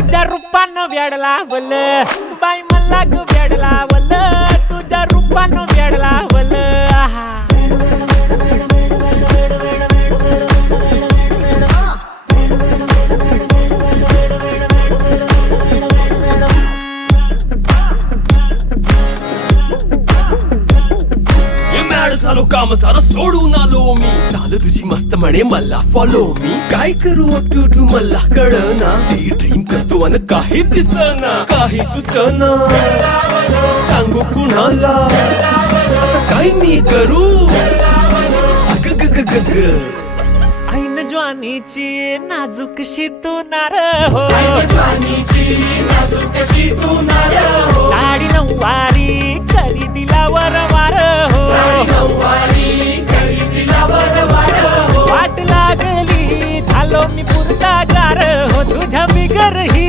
तुझ्या रूपानं वेड लावल बाई मला ग वेड लावल तुझ्या रूपानं वेड लावल आहा झालो काम सारं सोडून आलो मी चाल तुझी मस्त म्हणे मला फॉलो मी काय करू टू मला कळना ड्रीम करतो आणि काही दिसना काही सुचना सांगू कुणाला आता काय मी करू अग ग ग ग ग ऐन ज्वानीची नाजूकशी तू नार हो साडी नऊवारी करी दिला वरवार हो वाट लागली झालो मी पुरता गार हो तुझ्या बिगर ही